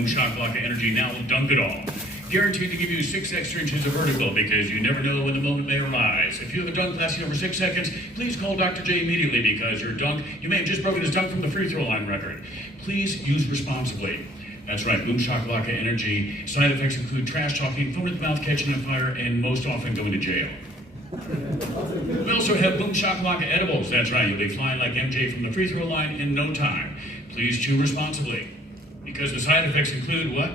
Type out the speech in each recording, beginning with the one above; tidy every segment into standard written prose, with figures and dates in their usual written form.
BOOMSHAKALAKA energy now will dunk it all. Guaranteed to give you 6 extra inches of vertical because you never know when the moment may arise. If you have a dunk lasting over 6 seconds, please call Dr. J immediately because your dunk, you may have just broken his dunk from the free throw line record. Please use responsibly. That's right, BOOMSHAKALAKA energy. Side effects include trash talking, foam in the mouth, catching on fire, and most often going to jail. We also have BOOMSHAKALAKA edibles. That's right, you'll be flying like MJ from the free throw line in no time. Please chew responsibly. Because the side effects include what?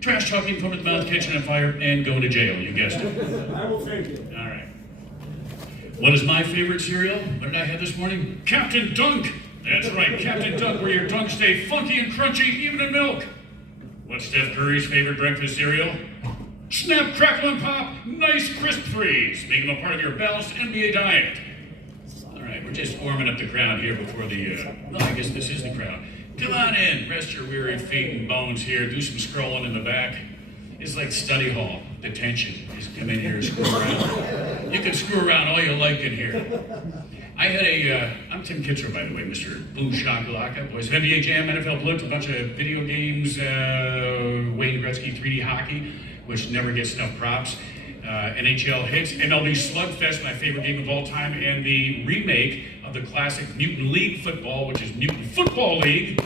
Trash talking, foam in the mouth, catching on fire, and going to jail. You guessed it. I will thank you. All right. What is my favorite cereal? What did I have this morning? Captain Dunk. That's right, Captain Dunk, where your dunks stay funky and crunchy, even in milk. What's Steph Curry's favorite breakfast cereal? Snap, crackle, and pop, nice crisp freeze. Make them a part of your balanced NBA diet. All right, we're just warming up the crowd here before the, well, I guess this is the crowd. Come on in, rest your weary feet and bones here, do some scrolling in the back. It's like study hall, detention. Just come in here and screw around. You can screw around all you like in here. I had I'm Tim Kitzrow, by the way, Mr. BOOMSHAKALAKA. Boys, NBA Jam, NFL Blitz, a bunch of video games, Wayne Gretzky 3D hockey, which never gets enough props. NHL Hitz, MLB Slugfest, my favorite game of all time, and the remake of the classic Mutant League football, which is Mutant Football League.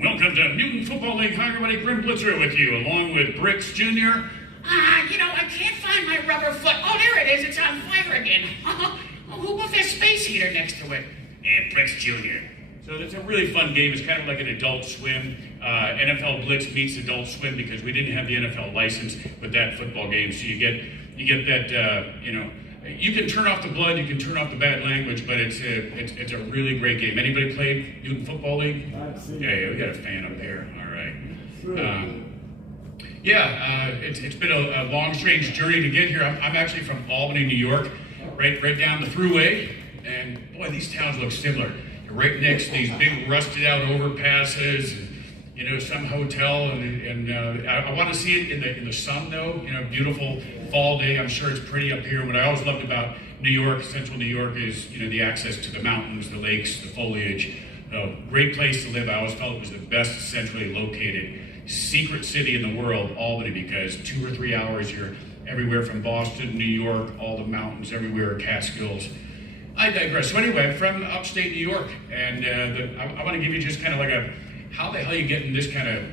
Welcome to Mutant Football League. Hi, everybody. Grim Blitzer with you, along with Bricks Jr. I can't find my rubber foot. Oh, there it is. It's on fire again. Oh, who moved that space heater next to it? And Bricks Jr. So it's a really fun game. It's kind of like an Adult Swim. NFL Blitz meets Adult Swim because we didn't have the NFL license with that football game. So you get that, you can turn off the blood, you can turn off the bad language, but it's a really great game. Anybody played Mutant Football League? Yeah, we got a fan up there. All right. It's been a long, strange journey to get here. I'm actually from Albany, New York, right down the thruway, and boy, these towns look similar. You're right next to these big rusted out overpasses. Some hotel, and I want to see it in the sun though. Beautiful fall day. I'm sure it's pretty up here. What I always loved about New York, central New York, is the access to the mountains, the lakes, the foliage. Great place to live. I always felt it was the best centrally located secret city in the world, Albany, because 2 or 3 hours you're everywhere from Boston, New York, all the mountains everywhere, Catskills. I digress. So anyway, I'm from upstate New York, and I want to give you just kind of like a how the hell you get in this kind of,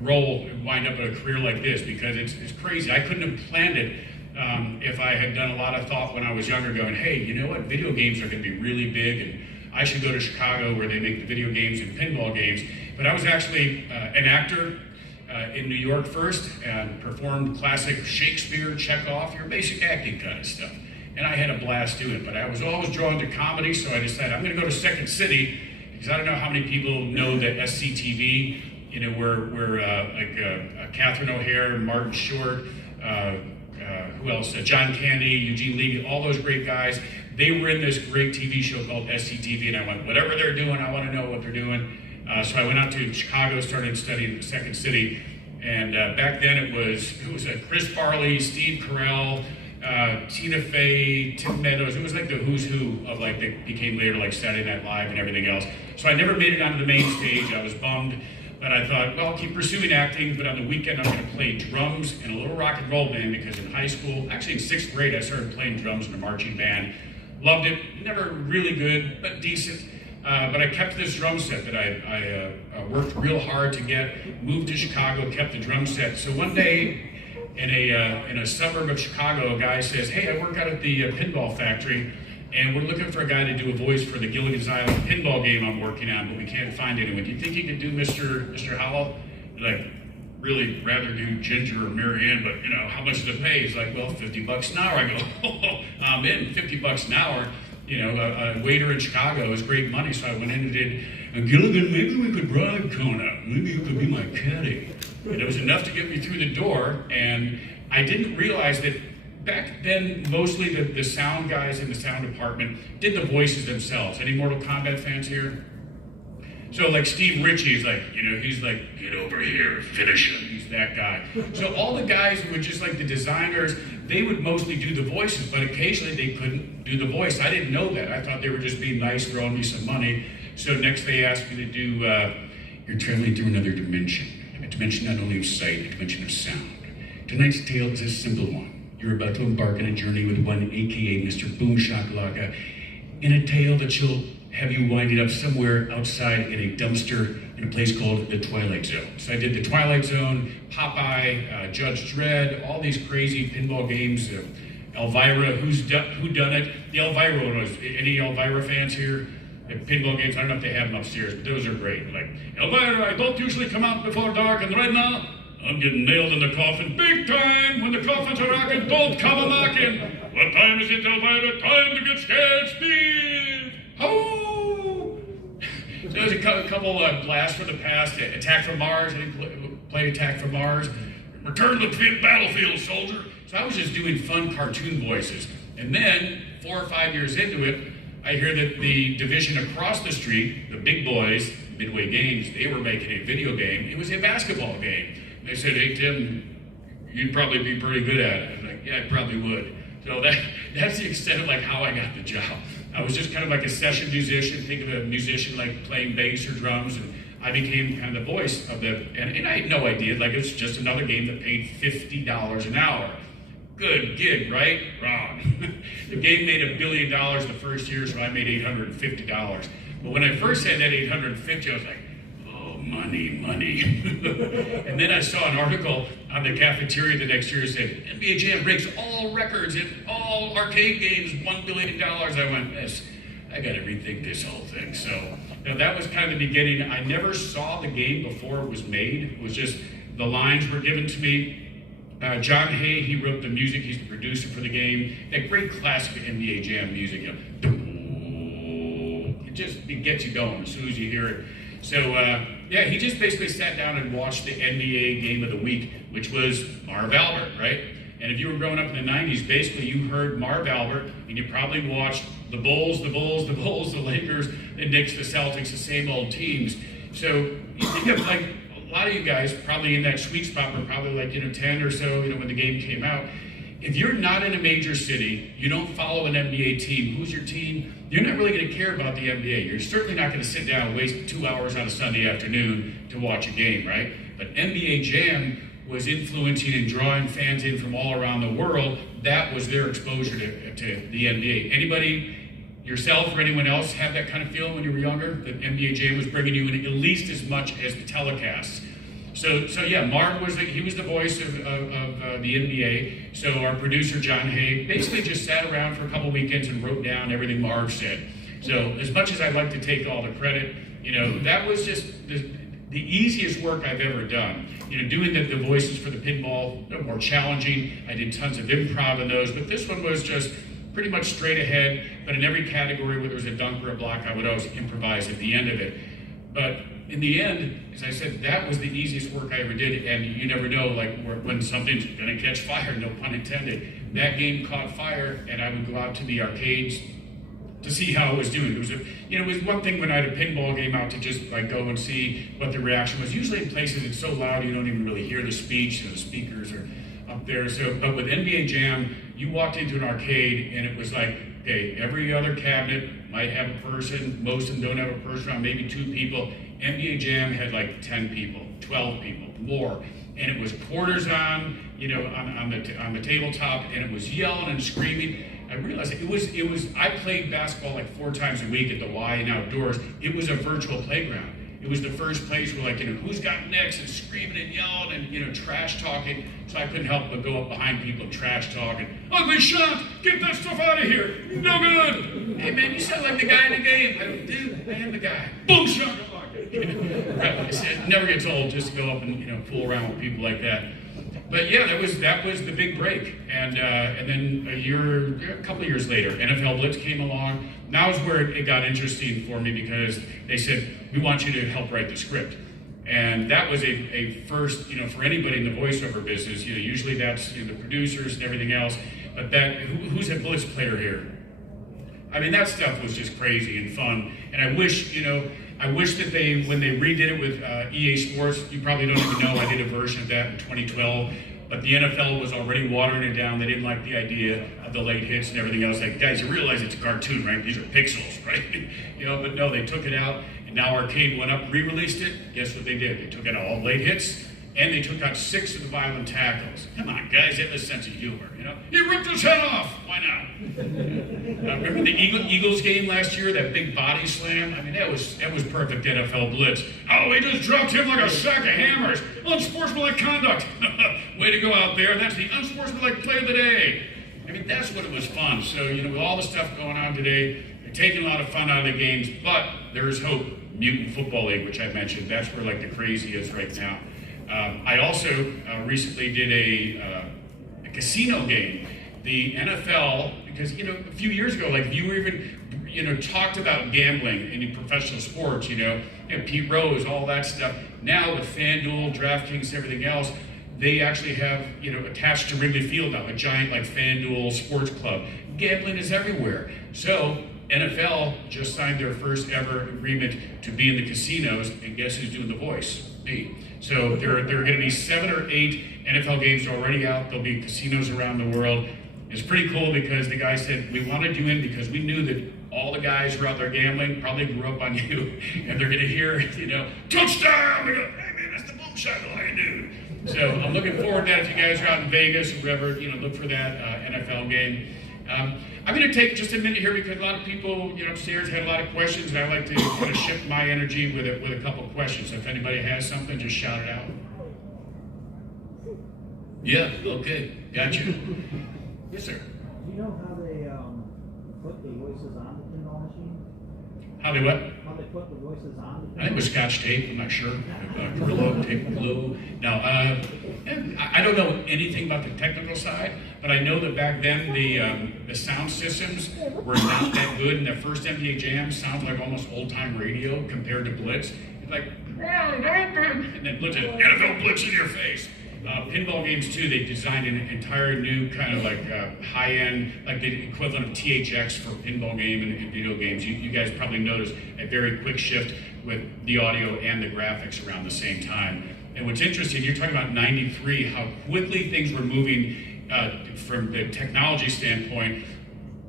role and wind up in a career like this, because it's crazy. I couldn't have planned it if I had done a lot of thought when I was younger going, hey, you know what, video games are going to be really big, and I should go to Chicago where they make the video games and pinball games. But I was actually an actor in New York first and performed classic Shakespeare, Chekhov, your basic acting kind of stuff. And I had a blast doing it, but I was always drawn to comedy, so I decided I'm going to go to Second City. Because I don't know how many people know that SCTV, where Catherine O'Hare, Martin Short, who else? John Candy, Eugene Levy, all those great guys. They were in this great TV show called SCTV, and I went, whatever they're doing, I want to know what they're doing. So I went out to Chicago, started studying at Second City, and back then it was Chris Farley, Steve Carell, Tina Fey, Tim Meadows. It was like the who's who of like that became later like Saturday Night Live and everything else. So I never made it onto the main stage. I was bummed, but I thought, well, I'll keep pursuing acting, but on the weekend I'm going to play drums in a little rock and roll band, because in high school, actually in 6th grade, I started playing drums in a marching band. Loved it. Never really good, but decent. But I kept this drum set that I worked real hard to get. Moved to Chicago, kept the drum set. So one day, in a suburb of Chicago, a guy says, hey, I work out at the pinball factory, and we're looking for a guy to do a voice for the Gilligan's Island pinball game I'm working on, but we can't find anyone. Do you think you could do Mr. Howell? Like, really rather do Ginger or Mary Ann, but how much does it pay? He's like, well, $50 an hour. I go, oh, I'm in, $50 an hour. A waiter in Chicago is great money, so I went in and did, Gilligan, maybe we could bribe Kona. Maybe you could be my caddy. And it was enough to get me through the door, and I didn't realize that back then, mostly the sound guys in the sound department did the voices themselves. Any Mortal Kombat fans here? So like Steve Ritchie's like, he's like, get over here, finish him. He's that guy. So all the guys who were just like the designers, they would mostly do the voices, but occasionally they couldn't do the voice. I didn't know that. I thought they were just being nice, throwing me some money. So next they asked me to do you're traveling through another dimension, a dimension not only of sight, a dimension of sound. Tonight's tale is a simple one. You're about to embark on a journey with one, aka Mr. BOOMSHAKALAKA, in a tale that shall have you winding up somewhere outside in a dumpster in a place called the Twilight Zone. So I did the Twilight Zone, Popeye, Judge Dredd, all these crazy pinball games. Elvira, Who Done It? The Elvira one was, any Elvira fans here? The pinball games, I don't know if they have them upstairs, but those are great. Like, Elvira, I don't usually come out before dark, and right now, I'm getting nailed in the coffin big time. When the coffins are rocking, don't come a-knocking. What time is it, Elvira? Time to get scared, Steve! Oh! So there's a couple blasts from the past. Attack from Mars, I didn't play Attack from Mars. Return to the battlefield, soldier. So I was just doing fun cartoon voices. And then, 4 or 5 years into it, I hear that the division across the street, the big boys, Midway Games, they were making a video game. It was a basketball game. They said, hey, Tim, you'd probably be pretty good at it. I was like, yeah, I probably would. So that's the extent of like how I got the job. I was just kind of like a session musician. Think of a musician like playing bass or drums, and I became kind of the voice of the, and I had no idea, like it's just another game that paid $50 an hour. Good gig, right? Wrong. The game made $1 billion the first year, so I made $850. But when I first had that $850, I was like, oh, money. And then I saw an article on the cafeteria the next year that said, NBA Jam breaks all records in all arcade games, $1 billion. I went, yes, I gotta rethink this whole thing. So that was kind of the beginning. I never saw the game before it was made. It was just, the lines were given to me. John Hay, he wrote the music, he's the producer for the game. That great classic NBA Jam music, you know, it gets you going as soon as you hear it. So, yeah, he just basically sat down and watched the NBA Game of the Week, which was Marv Albert, right? And if you were growing up in the 90s, basically you heard Marv Albert, and you probably watched the Bulls, the Lakers, the Knicks, the Celtics, the same old teams. So you think of like, a lot of you guys probably in that sweet spot were probably like, 10 or so, when the game came out. If you're not in a major city, you don't follow an NBA team, who's your team? You're not really gonna care about the NBA. You're certainly not gonna sit down and waste 2 hours on a Sunday afternoon to watch a game, right? But NBA Jam was influencing and drawing fans in from all around the world. That was their exposure to the NBA. Anybody, yourself or anyone else, have that kind of feeling when you were younger? That NBA Jam was bringing you in at least as much as the telecasts. So yeah, Marv was he was the voice of the NBA. So our producer John Hay basically just sat around for a couple weekends and wrote down everything Marv said. So as much as I'd like to take all the credit, that was just the easiest work I've ever done. Doing the voices for the pinball, they're more challenging. I did tons of improv in those, but this one was just pretty much straight ahead. But in every category where there was a dunk or a block, I would always improvise at the end of it. But in the end, as I said, that was the easiest work I ever did, and you never know, like, when something's gonna catch fire, no pun intended. That game caught fire, and I would go out to the arcades to see how it was doing. It was one thing when I had a pinball game out to just like go and see what the reaction was. Usually in places it's so loud you don't even really hear the speech, the speakers are up there. So, but with NBA Jam, you walked into an arcade and it was like, okay, every other cabinet might have a person, most of them don't have a person, around maybe 2 people. NBA Jam had like 10 people, 12 people, more. And it was quarters on, on the tabletop, and it was yelling and screaming. I realized it was, I played basketball like 4 times a week at the Y and outdoors. It was a virtual playground. It was the first place where who's got next and screaming and yelling and, trash talking. So I couldn't help but go up behind people and trash talking. Ugly shot! Get that stuff out of here! No good! Hey man, you sound like the guy in the game. I go, dude, I am the guy. BOOMSHAKALAKA! Right, it never gets old just to go up and fool around with people like that. But yeah, that was the big break. And then a couple of years later, NFL Blitz came along. Now is where it got interesting for me because they said, we want you to help write the script. And that was a first, for anybody in the voiceover business. Usually that's the producers and everything else. But who's a Blitz player here? I mean, that stuff was just crazy and fun. And I wish that when they redid it with EA Sports, you probably don't even know, I did a version of that in 2012, but the NFL was already watering it down. They didn't like the idea of the late hits and everything else. Like, guys, you realize it's a cartoon, right? These are pixels, right? But no, they took it out, And now Arcade went up, re-released it. Guess what they did? They took out all late hits, and they took out 6 of the violent tackles. Come on, guys, have a sense of humor, you know? He ripped his head off. Why not? Remember the Eagles game last year, that big body slam? I mean, that was perfect NFL blitz. Oh, he just dropped him like a sack of hammers. Unsportsmanlike conduct. Way to go out there. That's the unsportsmanlike play of the day. I mean, that's what it was fun. So, you know, with all the stuff going on today, they're taking a lot of fun out of the games, but there is hope. Mutant Football League, which I mentioned, that's where like the crazy is right now. I also recently did a casino game. The NFL, because, you know, a few years ago, like, if you were even, you know, talked about gambling in professional sports, you know, Pete Rose, all that stuff. Now with FanDuel, DraftKings, everything else, they actually have, you know, attached to Wrigley Field now, a giant like FanDuel sports club. Gambling is everywhere. So NFL just signed their first ever agreement to be in the casinos, and guess who's doing the voice? Me. So there are going to be 7 or 8 NFL games already out. There'll be casinos around the world. It's pretty cool because the guy said, we wanted you in because we knew that all the guys who are out there gambling probably grew up on you, and they're going to hear, you know, touchdown! They go, hey man, that's the boom shakalaka, dude. So I'm looking forward to that. If you guys are out in Vegas or wherever, you know, look for that NFL game. I'm going to take just a minute here because a lot of people, you know, upstairs had a lot of questions, and I like to kind of shift my energy with a couple of questions. So if anybody has something, just shout it out. Yeah, okay, gotcha. Yes, sir. Do you know how they put the voices on the pinball machine? How they what? How they put the voices on the pinball? I think it was Scotch tape, I'm not sure. Gorilla tape, glue. No, I don't know anything about the technical side, but I know that back then the sound systems were not that good, and the first NBA Jam sounds like almost old-time radio compared to Blitz. It's like, and then Blitz, NFL Blitz in your face. Pinball games too, they designed an entire new kind of like high-end, like the equivalent of THX for pinball game and video games. You guys probably noticed a very quick shift with the audio and the graphics around the same time. And what's interesting, you're talking about 93, how quickly things were moving from the technology standpoint.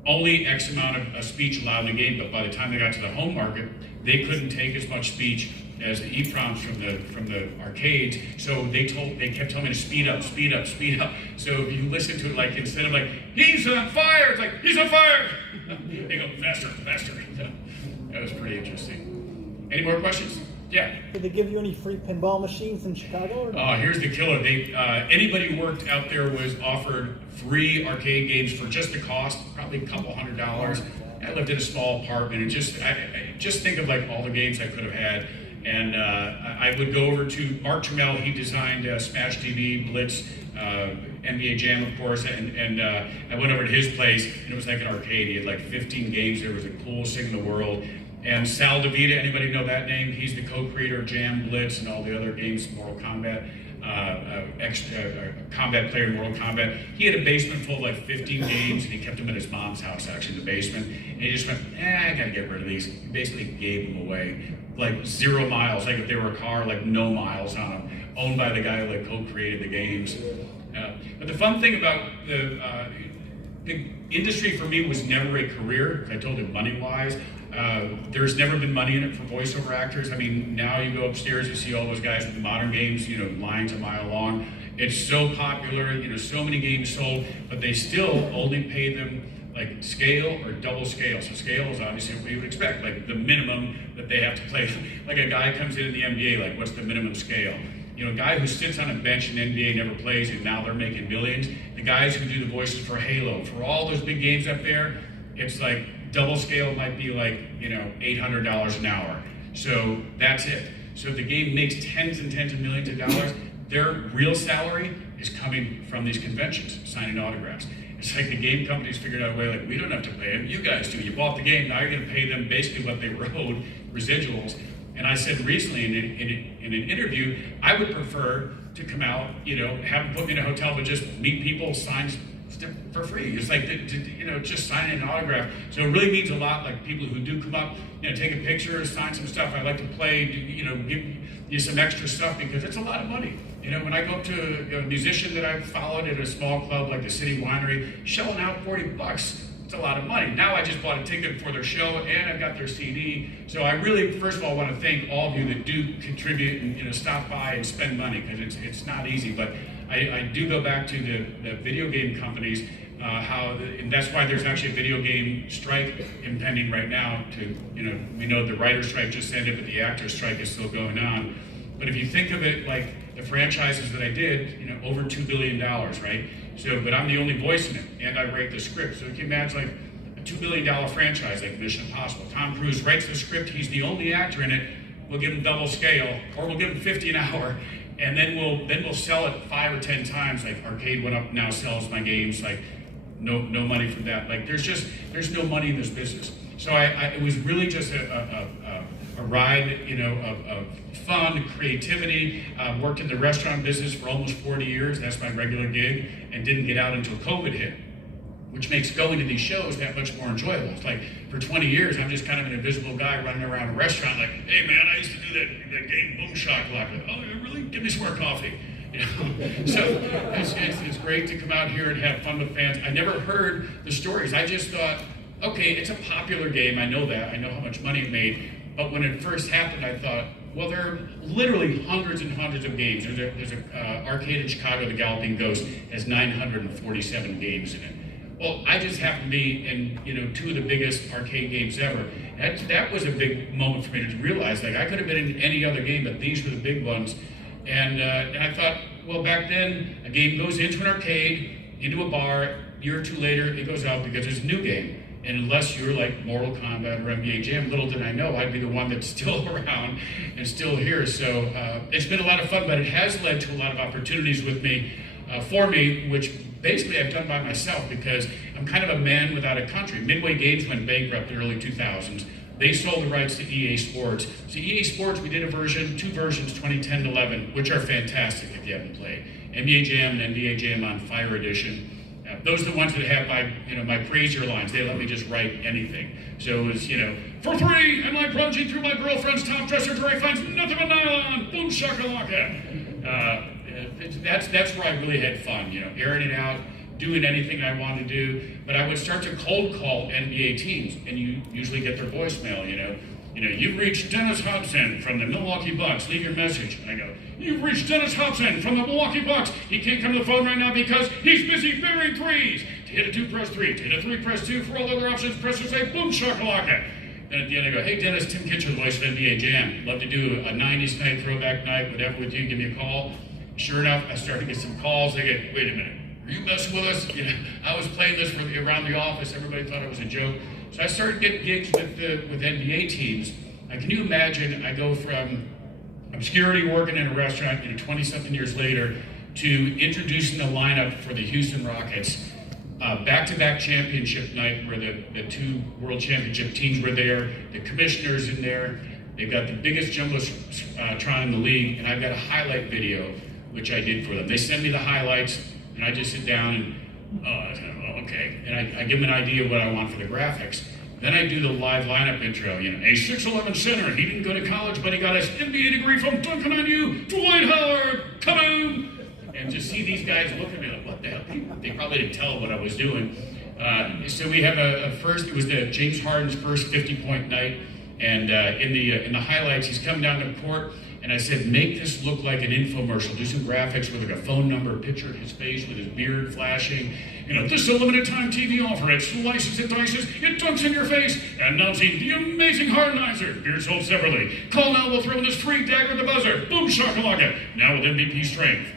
Only X amount of speech allowed in the game, but by the time they got to the home market, they couldn't take as much speech as the EEPROMs from the arcades. So they kept telling me to speed up, speed up, speed up. So if you listen to it, like instead of like, he's on fire, it's like, he's on fire. They go faster, faster. That was pretty interesting. Any more questions? Yeah. Did they give you any free pinball machines in Chicago? Or no? Here's the killer. Anybody who worked out there was offered free arcade games for just the cost, probably a couple $100. I lived in a small apartment, and just think of like all the games I could have had. And I would go over to Mark Trammell. He designed Smash TV, Blitz, NBA Jam, of course, and I went over to his place, and it was like an arcade. He had like 15 games there. It was the coolest thing in the world. And Sal DeVita, anybody know that name? He's the co-creator of Jam, Blitz, and all the other games, Mortal Kombat, combat player in Mortal Kombat. He had a basement full of like 15 games, and he kept them in his mom's house, actually, in the basement. And he just went, I gotta get rid of these. He basically gave them away. Like 0 miles, like if they were a car, like no miles on them, owned by the guy who like co-created the games. But the fun thing about the industry for me was never a career. I told you, money-wise, there's never been money in it for voiceover actors. I mean, now you go upstairs, you see all those guys with the modern games, you know, lines a mile long. It's so popular, you know, so many games sold, but they still only pay them like scale or double scale. So scale is obviously what you would expect, like the minimum that they have to play. Like a guy comes in the NBA, like what's the minimum scale? You know, a guy who sits on a bench in the NBA never plays, and now they're making millions. The guys who do the voices for Halo, for all those big games up there, it's like double scale might be like, you know, $800 an hour. So that's it. So if the game makes tens and tens of millions of dollars, their real salary is coming from these conventions, signing autographs. It's like the game companies figured out a way, like, we don't have to pay them, you guys do. You bought the game, now you're gonna pay them basically what they owed, residuals. And I said recently in an interview, I would prefer to come out, you know, have them put me in a hotel, but just meet people, sign stuff for free. It's like, you know, just signing an autograph. So it really means a lot, like people who do come up, you know, take a picture, sign some stuff. I like to play, you know, give you some extra stuff because it's a lot of money. You know, when I go up to a musician that I've followed at a small club like the City Winery, shelling out $40 It's a lot of money. Now I just bought a ticket for their show and I've got their CD. So I really, first of all, want to thank all of you that do contribute and stop by and spend money, because it's not easy. But I do go back to the video game companies, and that's why there's actually a video game strike impending right now. We know the writer's strike just ended, but the actor's strike is still going on. But if you think of it like the franchises that I did, over $2 billion, right? So, but I'm the only voice in it, and I write the script. So you can imagine like a $2 billion franchise like Mission Impossible. Tom Cruise writes the script, he's the only actor in it. We'll give him double scale, or we'll give him 50 an hour, and then we'll sell it 5 or 10 times. Like Arcade went up, now sells my games. Like no money from that. Like there's no money in this business. So it was really just a ride, of fun, creativity. Worked in the restaurant business for almost 40 years. That's my regular gig, and didn't get out until COVID hit, which makes going to these shows that much more enjoyable. It's like for 20 years, I'm just kind of an invisible guy running around a restaurant like, hey man, I used to do that game BOOMSHAKALAKA. Oh, really? Give me some more coffee. So it's great to come out here and have fun with fans. I never heard the stories. I just thought, okay, it's a popular game. I know that. I know how much money it made. But when it first happened, I thought, well, there are literally hundreds and hundreds of games. There's a arcade in Chicago, the Galloping Ghost, has 947 games in it. Well, I just happen to be in 2 of the biggest arcade games ever. That was a big moment for me to realize, like, I could have been in any other game, but these were the big ones. And I thought, well, back then, a game goes into an arcade, into a bar, a year or 2 later, it goes out because it's a new game. And unless you're like Mortal Kombat or NBA Jam, little did I know I'd be the one that's still around and still here. So it's been a lot of fun, but it has led to a lot of opportunities for me, which basically I've done by myself, because I'm kind of a man without a country. Midway Games went bankrupt in the early 2000s. They sold the rights to EA Sports. So EA Sports, we did 2 versions, 2010 and 11, which are fantastic if you haven't played. NBA Jam and NBA Jam on Fire Edition. Those are the ones that have my praise your lines. They let me just write anything. So it was, for 3, and my plunging through my girlfriend's top dresser till I finds nothing but nylon. Boom shakalaka. That's where I really had fun, airing it out, doing anything I wanted to do. But I would start to cold call NBA teams, and you usually get their voicemail, you've reached Dennis Hobson from the Milwaukee Bucks. Leave your message. And I go, you've reached Dennis Hobson from the Milwaukee Bucks. He can't come to the phone right now because he's busy burying threes. To hit a 2, press 3. To hit a 3, press 2. For all other options, press or say boom shakalaka. Then at the end I go, hey Dennis, Tim Kitzrow, voice of NBA Jam. Love to do a 90s night, throwback night, whatever with you. Give me a call. Sure enough, I start to get some calls. They get, wait a minute, are you messing with us? I was playing this around the office. Everybody thought it was a joke. So I started getting gigs with NBA teams. Can you imagine, I go from obscurity working in a restaurant 20-something years later to introducing the lineup for the Houston Rockets, back-to-back championship night where the 2 world championship teams were there, the commissioner's in there, they've got the biggest jumbotron in the league, and I've got a highlight video, which I did for them. They send me the highlights, and I just sit down and, okay, and I give them an idea of what I want for the graphics. Then I do the live lineup intro, a 6'11" center. He didn't go to college, but he got his MBA degree from Duncan on You, Dwight Howard, come on! And to see these guys look at me like, what the hell? They probably didn't tell what I was doing. So we have it was James Harden's first 50-point night, and in the highlights, he's coming down the court, and I said, make this look like an infomercial. Do some graphics with like a phone number, picture of his face with his beard flashing. This is a limited time TV offer. It slices and dices, it dunks in your face. Announcing the amazing Hardenizer. Beard sold separately. Call now, we'll throw in this free dagger at the buzzer. Boom shakalaka. Now with MVP strength.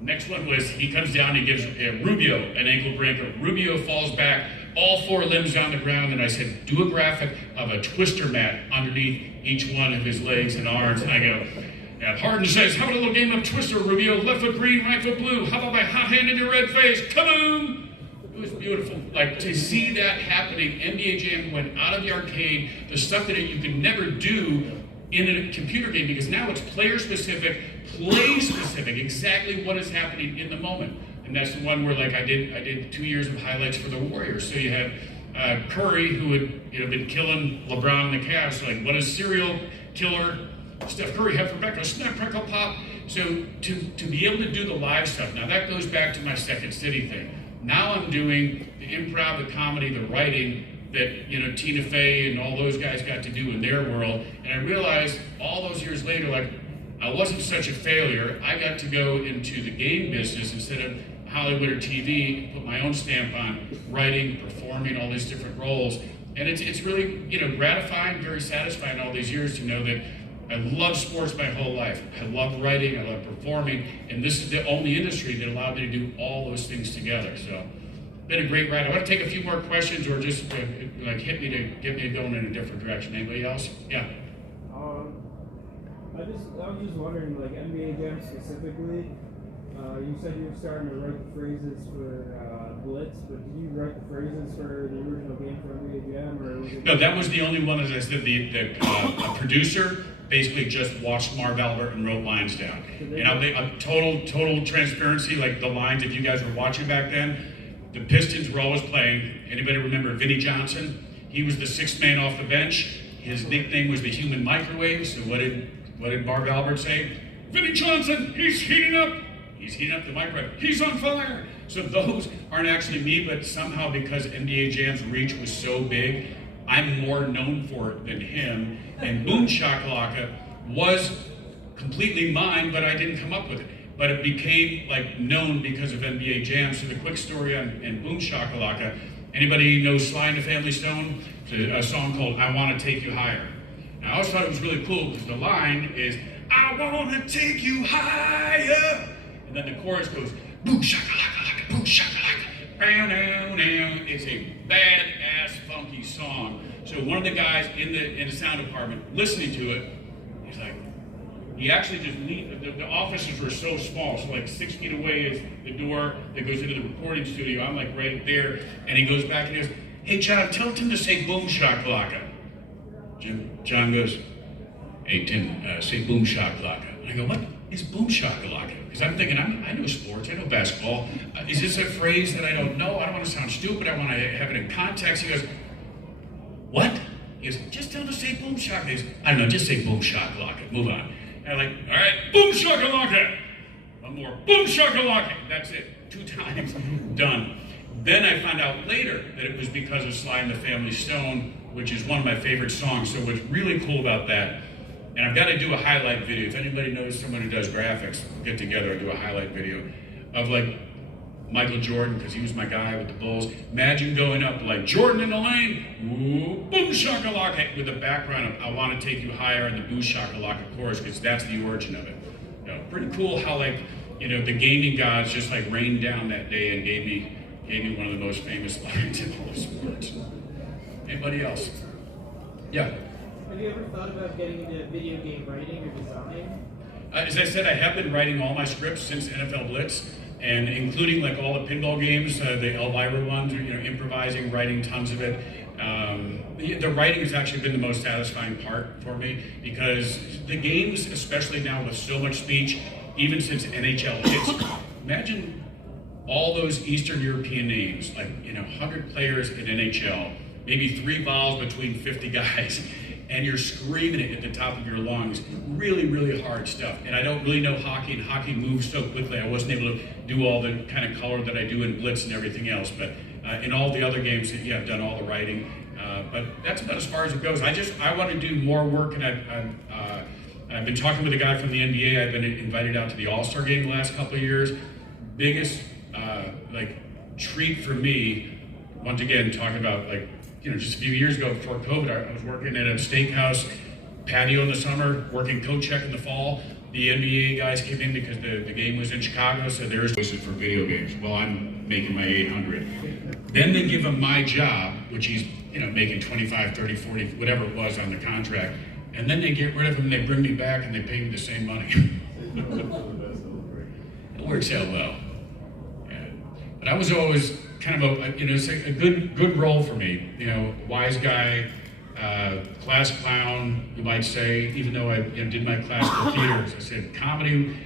Next one was, he comes down, he gives Rubio an ankle breaker. Rubio falls back, all 4 limbs on the ground, and I said, do a graphic of a twister mat underneath each one of his legs and arms. And I go, Harden says, how about a little game of twister, Rubio? Left foot green, right foot blue. How about my hot hand in your red face? Kaboom! It was beautiful. Like, to see that happening, NBA Jam went out of the arcade, the stuff that you could never do in a computer game, because now it's player-specific, play-specific, exactly what is happening in the moment. And that's the one where, like, I did 2 years of highlights for the Warriors. So you have Curry, who had been killing LeBron and the Cavs. So, like, what does serial killer Steph Curry have for breakfast? Snap, crackle, pop. So to be able to do the live stuff, now that goes back to my Second City thing. Now I'm doing the improv, the comedy, the writing that, you know, Tina Fey and all those guys got to do in their world. And I realized all those years later, like, I wasn't such a failure. I got to go into the game business instead of Hollywood or TV, put my own stamp on writing, performing, all these different roles. And it's really, you know, gratifying, very satisfying all these years to know that I love sports my whole life. I love writing, I love performing, and this is the only industry that allowed me to do all those things together. So, been a great ride. I want to take a few more questions, or just like hit me to get me going in a different direction. Anybody else? Yeah. I was just wondering, like NBA Jam specifically. You said you were starting to write the phrases for Blitz, but did you write the phrases for the original game for NBA Jam, or was it? No, that was the only one. As I said, the producer basically just watched Marv Albert and wrote lines down. And total transparency, like the lines, if you guys were watching back then, the Pistons were always playing. Anybody remember Vinnie Johnson? He was the sixth man off the bench. His nickname was the human microwave. So what did Marv Albert say? Vinnie Johnson, he's heating up. He's heating up the microwave. He's on fire. So those aren't actually me, but somehow because NBA Jam's reach was so big, I'm more known for it than him. And Boom Shakalaka was completely mine, but I didn't come up with it. But it became like known because of NBA Jam. So the quick story on Boom Shakalaka, anybody know Sly and the Family Stone? It's a song called I Want to Take You Higher. Now I always thought it was really cool because the line is, I want to take you higher. And then the chorus goes, boom shakalaka, boom shakalaka, bow now now. It's a badass funky song. So one of the guys in the sound department listening to it, he's like, he actually just the offices were so small, so like 6 feet away is the door that goes into the recording studio. I'm like right there, and he goes back and he goes, hey John, tell Tim to say boom shakalaka. John goes, hey Tim, say boom shakalaka. And I go, what is boom shakalaka? Because I'm thinking, I know sports, I know basketball. Is this a phrase that I don't know? I don't want to sound stupid, I want to have it in context. He goes, what? He goes, just tell him to say boom shakalaka. He goes, I don't know, just say boom shakalaka, move on. And I'm like, all right, boom shakalaka. One more, boom shakalaka. That's it, 2 times, done. Then I found out later that it was because of Sly and the Family Stone, which is one of my favorite songs. So what's really cool about that, and I've got to do a highlight video. If anybody knows someone who does graphics, we'll get together and do a highlight video of like Michael Jordan, because he was my guy with the Bulls. Imagine going up like Jordan in the lane, ooh, boom shakalaka, with the background of I Want to Take You Higher and the boom shakalaka chorus, because that's the origin of it. You know, pretty cool how like, you know, the gaming gods just like rained down that day and gave me one of the most famous lines in all of sports. Anybody else? Yeah. Have you ever thought about getting into video game writing or design? As I said, I have been writing all my scripts since NFL Blitz, and including like all the pinball games, the Elvira ones, you know, improvising, writing tons of it. The writing has actually been the most satisfying part for me, because the games, especially now with so much speech, even since NHL Hitz, imagine all those Eastern European names, like, you know, 100 players in NHL, maybe 3 vowels between 50 guys, and you're screaming it at the top of your lungs. Really, really hard stuff. And I don't really know hockey, and hockey moves so quickly. I wasn't able to do all the kind of color that I do in Blitz and everything else. But in all the other games, yeah, I've done all the writing. But that's about as far as it goes. I want to do more work, and I've been talking with a guy from the NBA. I've been invited out to the All-Star game the last couple of years. Biggest treat for me, once again, talking about like, you know, just a few years ago before COVID, I was working at a steakhouse patio in the summer, working coat check in the fall. The NBA guys came in because the game was in Chicago, so there's voices for video games. Well, I'm making my 800. Then they give him my job, which he's, you know, making 25, 30, 40, whatever it was on the contract. And then they get rid of him, they bring me back, and they pay me the same money. It works out well. Yeah. But I was always kind of it's a good role for me. You know, wise guy, class clown, you might say. Even though I did my classical theater, as I said, comedy.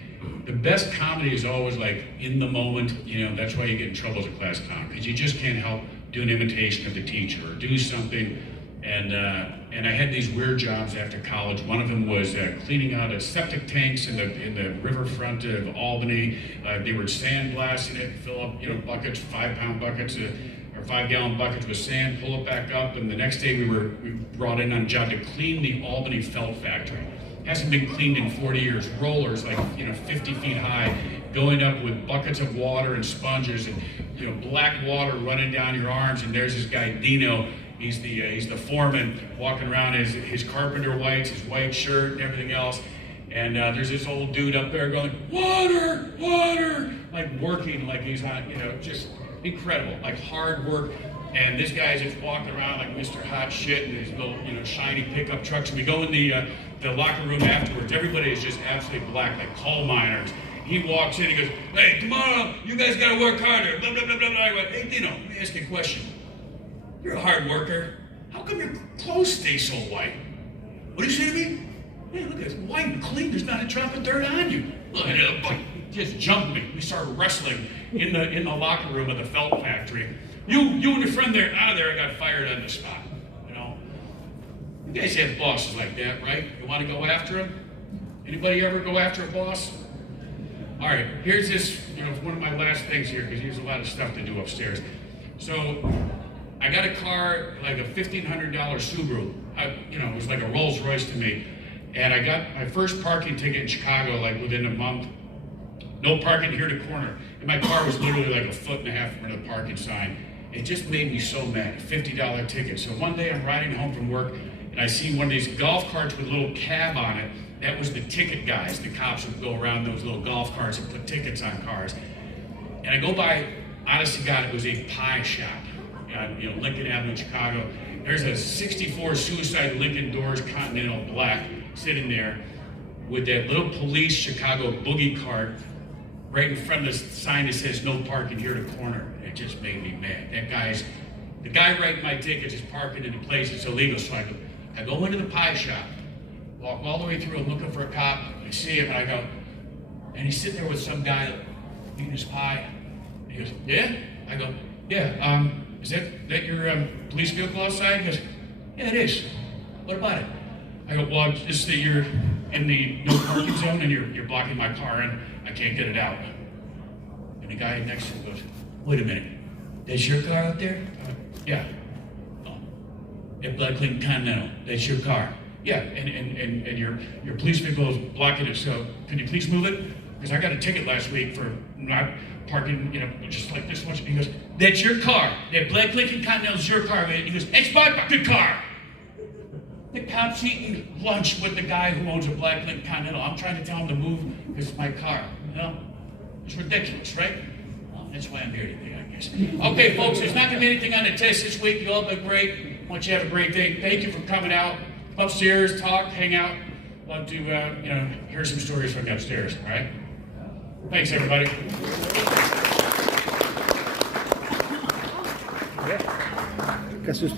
The best comedy is always like in the moment. You know, that's why you get in trouble as a class clown, because you just can't help do an imitation of the teacher or do something And I had these weird jobs after college. One of them was cleaning out septic tanks in the riverfront of Albany. They were sandblasting it, fill up buckets, 5-pound buckets or 5-gallon buckets with sand, pull it back up. And the next day we brought in on a job to clean the Albany felt factory. Hasn't been cleaned in 40 years. Rollers like 50 feet high, going up with buckets of water and sponges and black water running down your arms. And there's this guy Dino. He's the foreman walking around his carpenter whites, his white shirt and everything else. And there's this old dude up there going, water, water, like working like he's on, just incredible, like hard work. And this guy's just walking around like Mr. Hot Shit in his little, shiny pickup trucks. And we go in the locker room afterwards. Everybody is just absolutely black, like coal miners. He walks in, he goes, hey, tomorrow you guys gotta work harder, blah, blah, blah, blah, blah. I went, hey, Dino, let me ask you a question. You're a hard worker. How come your clothes stay so white? What do you say to me? Man, look, it's white and clean. There's not a drop of dirt on you. Look at it. Just jumped me. We started wrestling in the locker room of the felt factory. You and your friend there, out of there, I got fired on the spot. You guys have bosses like that, right? You want to go after them? Anybody ever go after a boss? All right, here's this, one of my last things here, because there's a lot of stuff to do upstairs. So, I got a car, like a $1,500 Subaru. It was like a Rolls Royce to me. And I got my first parking ticket in Chicago, like within a month. No parking here to corner. And my car was literally like 1.5 feet in front of the parking sign. It just made me so mad, $50 ticket. So one day I'm riding home from work and I see one of these golf carts with a little cab on it. That was the ticket guys. The cops would go around those little golf carts and put tickets on cars. And I go by, honest to God, it was a pie shop. Lincoln Avenue, Chicago. There's a 64 Suicide Lincoln Doors Continental Black sitting there with that little police Chicago boogie cart right in front of the sign that says no parking here to corner. It just made me mad. The guy writing my tickets is parking in a place that's illegal. So I go into the pie shop, walk all the way through, I'm looking for a cop, I see him and I go, and he's sitting there with some guy eating his pie. And he goes, yeah? I go, yeah, is that your police vehicle outside? He goes, yeah, it is. What about it? I go, well, it's just that you're in the no parking zone and you're blocking my car and I can't get it out. And the guy next to him goes, wait a minute, that's your car out there? Yeah. Oh. At Black Lincoln Continental, that's your car. Yeah, and your police vehicle is blocking it, so can you please move it? Because I got a ticket last week for not parking, just like this much. He goes, that's your car. That Black Lincoln Continental is your car. He goes, it's my fucking car. The cop's eating lunch with the guy who owns a Black Lincoln Continental. I'm trying to tell him to move because it's my car. It's ridiculous, right? Well, that's why I'm here today, I guess. Okay, folks, there's not going to be anything on the test this week. You all been great. I want you to have a great day. Thank you for coming out. Upstairs, talk, hang out. Love to, hear some stories from upstairs, all right? Thanks, everybody. Guess who's